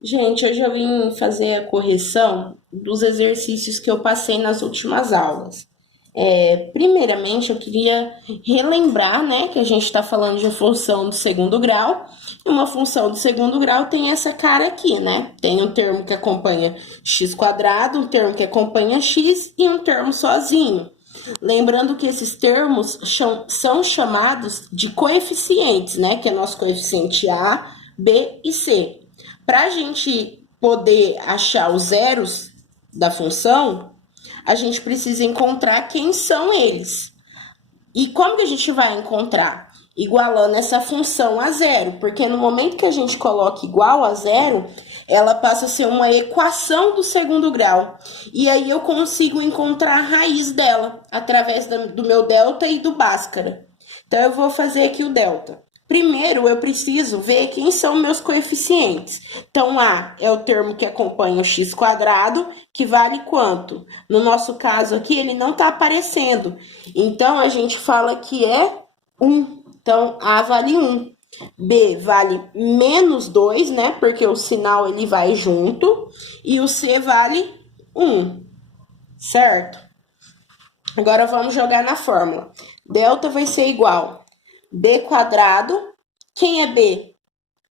Gente, hoje eu vim fazer a correção dos exercícios que eu passei nas últimas aulas. Primeiramente, eu queria relembrar, né, que a gente está falando de função de segundo grau, e uma função de segundo grau tem essa cara aqui, né? Tem um termo que acompanha x quadrado, um termo que acompanha x e um termo sozinho. Lembrando que esses termos são chamados de coeficientes, né? Que é nosso coeficiente A, B e C. Para a gente poder achar os zeros da função, a gente precisa encontrar quem são eles. E como que a gente vai encontrar? Igualando essa função a zero, porque no momento que a gente coloca igual a zero, ela passa a ser uma equação do segundo grau. E aí eu consigo encontrar a raiz dela, através do meu delta e do Bhaskara. Então, eu vou fazer aqui o delta. Primeiro, eu preciso ver quem são meus coeficientes. Então, A é o termo que acompanha o x quadrado, que vale quanto? No nosso caso aqui, ele não está aparecendo. Então, a gente fala que é 1. Então, A vale 1. B vale menos 2, né? Porque o sinal ele vai junto. E o C vale 1, certo? Agora, vamos jogar na fórmula. Delta vai ser igual B quadrado. Quem é B?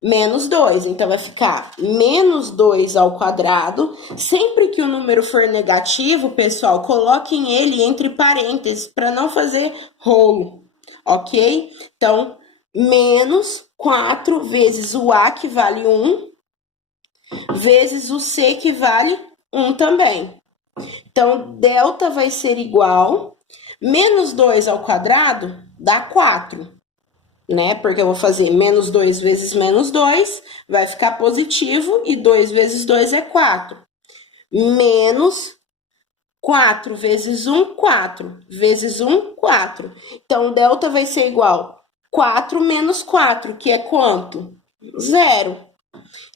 Menos 2. Então, vai ficar menos 2 ao quadrado. Sempre que o número for negativo, pessoal, coloquem ele entre parênteses para não fazer rolo, ok? Então, menos 4 vezes o A, que vale 1, vezes o C, que vale 1 também. Então, delta vai ser igual, menos 2 ao quadrado dá 4, né? Porque eu vou fazer menos 2 vezes menos 2, vai ficar positivo, e 2 vezes 2 é 4. Menos 4 vezes 1, 4. Vezes 1, 4. Então, delta vai ser igual 4 menos 4, que é quanto? 0.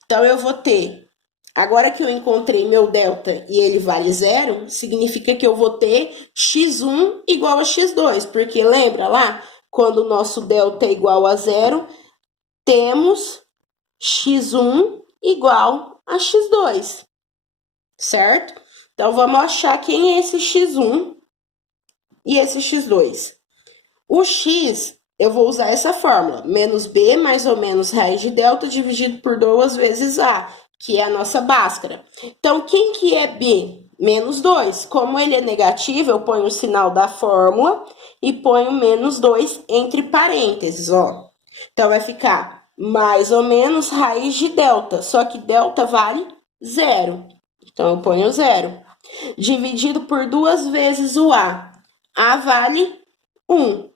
Então, eu vou ter, agora que eu encontrei meu delta e ele vale 0, significa que eu vou ter x1 igual a x2, porque lembra lá, quando o nosso delta é igual a 0, temos x1 igual a x2, certo? Então, vamos achar quem é esse x1 e esse x2. O x, eu vou usar essa fórmula, menos b mais ou menos raiz de delta dividido por 2 vezes a, que é a nossa Bhaskara. Então, quem que é b? Menos 2. Como ele é negativo, eu ponho o sinal da fórmula e ponho menos 2 entre parênteses, ó. Então, vai ficar mais ou menos raiz de delta, só que delta vale 0. Então, eu ponho 0. Dividido por 2 vezes o a. A vale 1,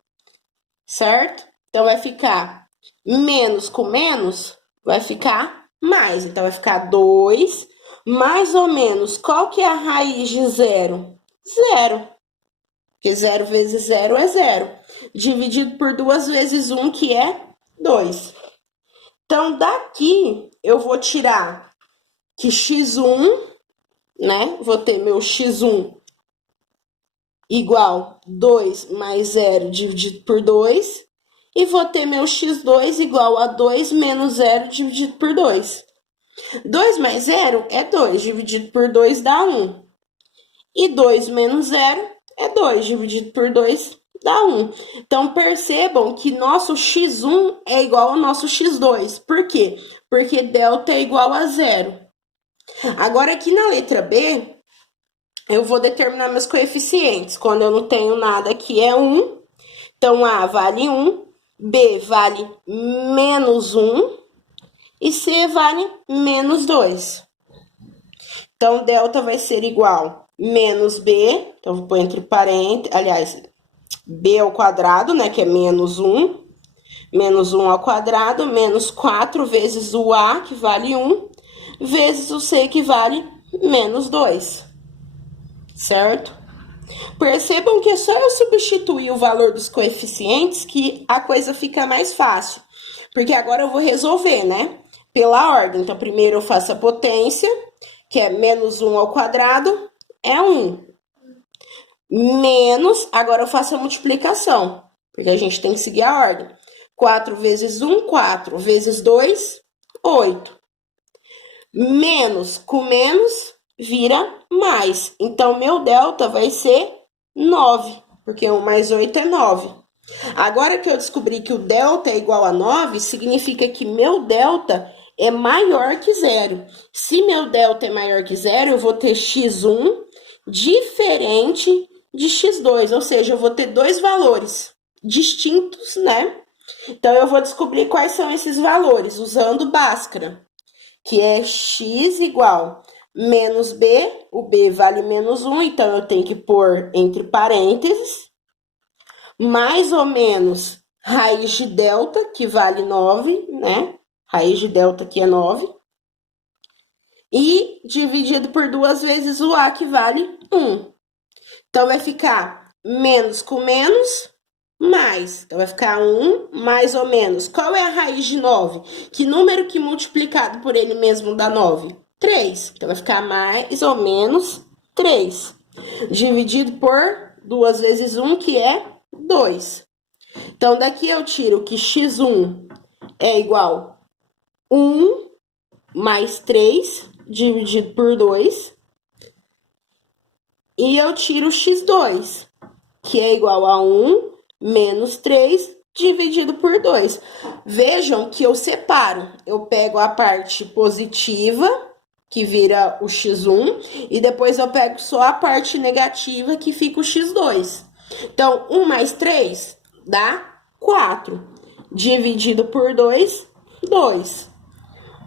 certo? Então, vai ficar menos com menos, vai ficar mais. Então, vai ficar 2, mais ou menos. Qual que é a raiz de 0? 0. Porque 0 vezes 0 é 0. Dividido por 2 vezes 1, que é 2. Então, daqui, eu vou tirar que x1, né? Vou ter meu x1 igual 2 mais 0 dividido por 2. E vou ter meu x2 igual a 2 menos 0 dividido por 2. 2 mais 0 é 2, dividido por 2 dá 1. E 2 menos 0 é 2, dividido por 2 dá 1. Então, percebam que nosso x1 é igual ao nosso x2. Por quê? Porque delta é igual a 0. Agora, aqui na letra B, eu vou determinar meus coeficientes. Quando eu não tenho nada aqui, é 1. Então, A vale 1, B vale menos 1 e C vale menos 2. Então, delta vai ser igual menos B, então vou pôr entre parênteses, aliás, B ao quadrado, né, que é menos 1 ao quadrado, menos 4 vezes o A, que vale 1, vezes o C, que vale menos 2, certo? Percebam que é só eu substituir o valor dos coeficientes que a coisa fica mais fácil. Porque agora eu vou resolver, né? Pela ordem. Então, primeiro eu faço a potência, que é menos 1 ao quadrado, é 1. Menos, agora eu faço a multiplicação, porque a gente tem que seguir a ordem. 4 vezes 1, 4. Vezes 2, 8. Menos com menos vira mais. Então, meu delta vai ser 9, porque 1 mais 8 é 9. Agora que eu descobri que o delta é igual a 9, significa que meu delta é maior que zero. Se meu delta é maior que zero, eu vou ter x1 diferente de x2, ou seja, eu vou ter dois valores distintos, né? Então, eu vou descobrir quais são esses valores usando Bhaskara, que é x igual menos b, o b vale menos 1, então eu tenho que pôr entre parênteses, mais ou menos raiz de delta, que vale 9, né? Raiz de delta que é 9, e dividido por 2 vezes o a, que vale 1. Então, vai ficar menos com menos, mais. Então, vai ficar 1 mais ou menos. Qual é a raiz de 9? Que número que multiplicado por ele mesmo dá 9? 3. Então, vai ficar mais ou menos 3. Dividido por 2 vezes 1, que é 2. Então, daqui eu tiro que x1 é igual a 1 mais 3, dividido por 2. E eu tiro x2, que é igual a 1 menos 3 dividido por 2. Vejam que eu separo. Eu pego a parte positiva, que vira o x1, e depois eu pego só a parte negativa, que fica o x2. Então, 1 mais 3 dá 4. Dividido por 2, 2.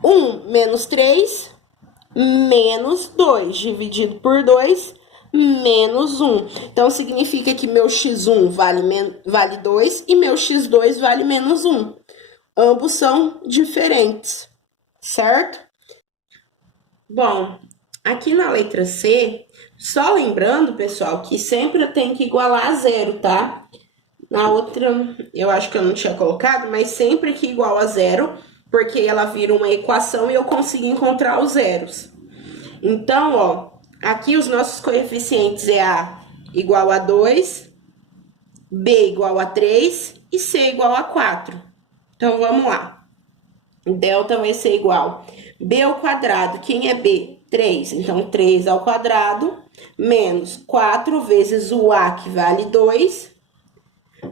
1 menos 3, menos 2. Dividido por 2, menos 1. Então, significa que meu x1 vale 2 e meu x2 vale menos 1. Ambos são diferentes, certo? Bom, aqui na letra C, só lembrando, pessoal, que sempre eu tenho que igualar a zero, tá? Na outra, eu acho que eu não tinha colocado, mas sempre que igual a zero, porque ela vira uma equação e eu consigo encontrar os zeros. Então, ó, aqui os nossos coeficientes é A igual a 2, B igual a 3 e C igual a 4. Então, vamos lá. Delta vai ser igual a B ao quadrado. Quem é B? 3. Então, 3 ao quadrado menos 4 vezes o A, que vale 2,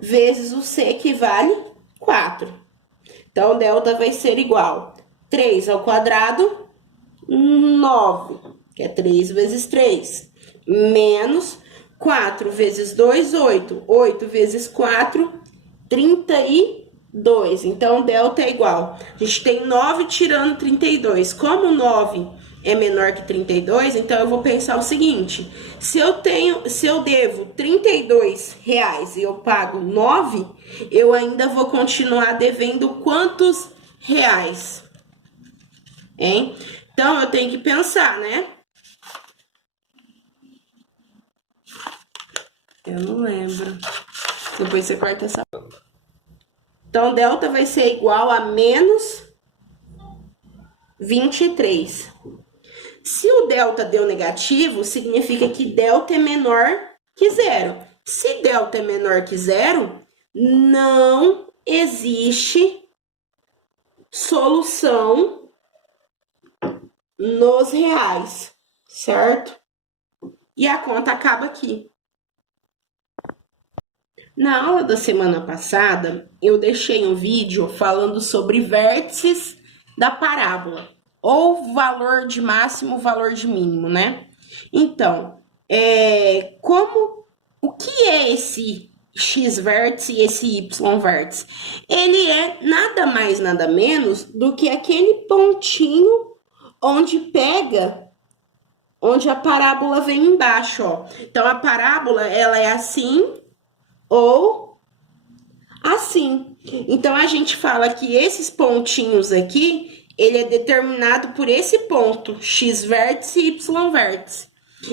vezes o C, que vale 4. Então, delta vai ser igual a 3 ao quadrado, 9, que é 3 vezes 3, menos 4 vezes 2, 8. 8 vezes 4, 32. Então, delta é igual. A gente tem 9 tirando 32. Como 9 é menor que 32, então eu vou pensar o seguinte: se eu devo R$32 e eu pago 9, eu ainda vou continuar devendo quantos reais? Hein? Então, eu tenho que pensar, né? Eu não lembro. Depois você corta essa. Então, delta vai ser igual a menos 23. Se o delta deu negativo, significa que delta é menor que zero. Se delta é menor que zero, não existe solução nos reais, certo? E a conta acaba aqui. Na aula da semana passada, eu deixei um vídeo falando sobre vértices da parábola, ou valor de máximo, valor de mínimo, né? Então, o que é esse x-vértice e esse y-vértice? Ele é nada mais, nada menos do que aquele pontinho onde a parábola vem embaixo, ó. Então, a parábola, ela é assim ou assim. Então, a gente fala que esses pontinhos aqui, ele é determinado por esse ponto, x-vértice e y-vértice.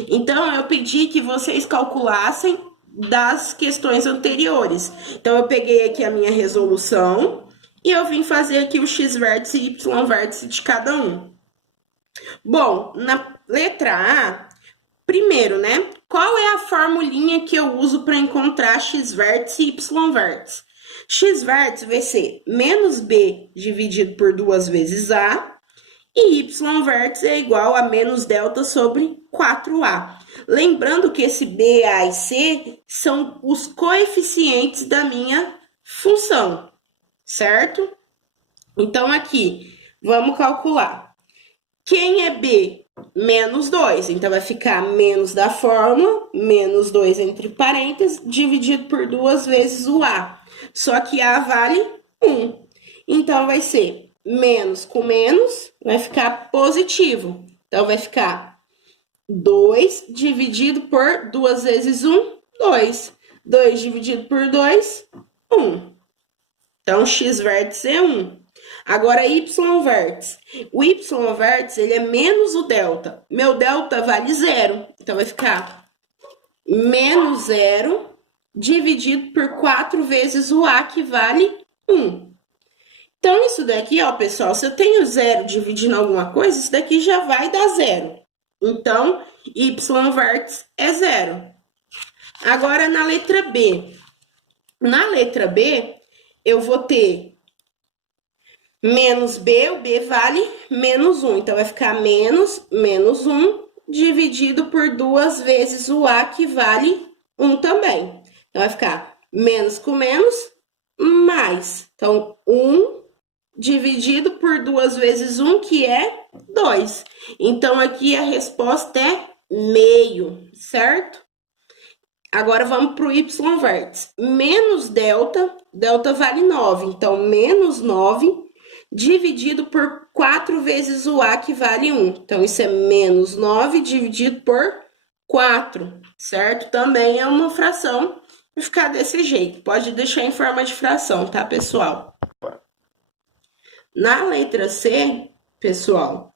Então, eu pedi que vocês calculassem das questões anteriores. Então, eu peguei aqui a minha resolução e eu vim fazer aqui o x-vértice e y-vértice de cada um. Bom, na letra A, primeiro, né? Qual é a formulinha que eu uso para encontrar x-vértice e y-vértice? X-vértice vai ser menos b dividido por 2 vezes a, e y vértice é igual a menos delta sobre 4a. Lembrando que esse b, a e c são os coeficientes da minha função, certo? Então, aqui, vamos calcular. Quem é b? Menos 2. Então, vai ficar menos da fórmula, menos 2 entre parênteses, dividido por 2 vezes o a. Só que a vale 1. Então, vai ser menos com menos, vai ficar positivo. Então, vai ficar 2 dividido por 2 vezes 1, 2. 2 dividido por 2, 1. Então, x vértice é 1. Agora, y vértice. O y vértice, ele é menos o delta. Meu delta vale 0. Então, vai ficar menos 0 dividido por 4 vezes o a, que vale 1. Então, isso daqui, ó, pessoal, se eu tenho 0 dividindo alguma coisa, isso daqui já vai dar 0. Então, y vértice é 0. Agora, na letra B. Na letra B, eu vou ter menos b, o b vale menos 1. Então, vai ficar menos 1 dividido por 2 vezes o a, que vale 1 também. Então, vai ficar menos com menos, mais. Então, 1 dividido por 2 vezes 1, que é 2. Então, aqui a resposta é meio, certo? Agora, vamos para o y vértice. Menos delta, delta vale 9. Então, menos 9 dividido por 4 vezes o a, que vale 1. Então, isso é menos 9 dividido por 4, certo? Também é uma fração, vai ficar desse jeito. Pode deixar em forma de fração, tá, pessoal? Na letra C, pessoal,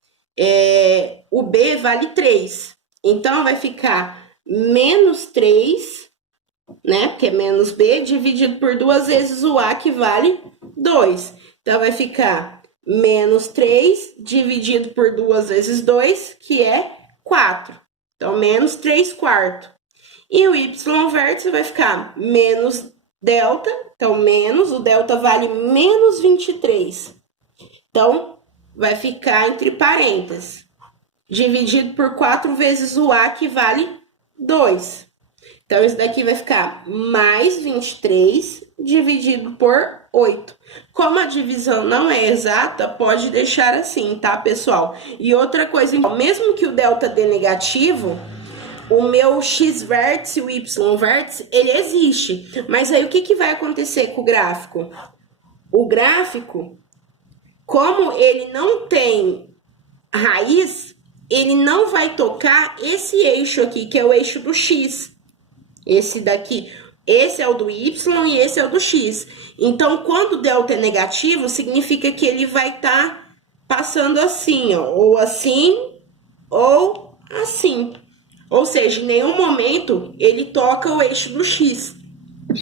o b vale 3. Então, vai ficar menos 3, né? Porque é menos b, dividido por 2 vezes o a, que vale 2. Então, vai ficar menos 3 dividido por 2 vezes 2, que é 4. Então, menos 3 quartos. E o y vértice vai ficar menos delta. Então, menos, o delta vale menos 23. Então, vai ficar entre parênteses. Dividido por 4 vezes o a, que vale 2. Então, isso daqui vai ficar mais 23 dividido por 8. Como a divisão não é exata, pode deixar assim, tá, pessoal? E outra coisa, mesmo que o delta dê negativo, o meu x vértice, o y vértice, ele existe. Mas aí, o que vai acontecer com o gráfico? O gráfico, como ele não tem raiz, ele não vai tocar esse eixo aqui, que é o eixo do x. Esse daqui, esse é o do y e esse é o do x. Então, quando o delta é negativo, significa que ele vai estar passando assim, ó, ou assim, ou assim. Ou seja, em nenhum momento ele toca o eixo do x.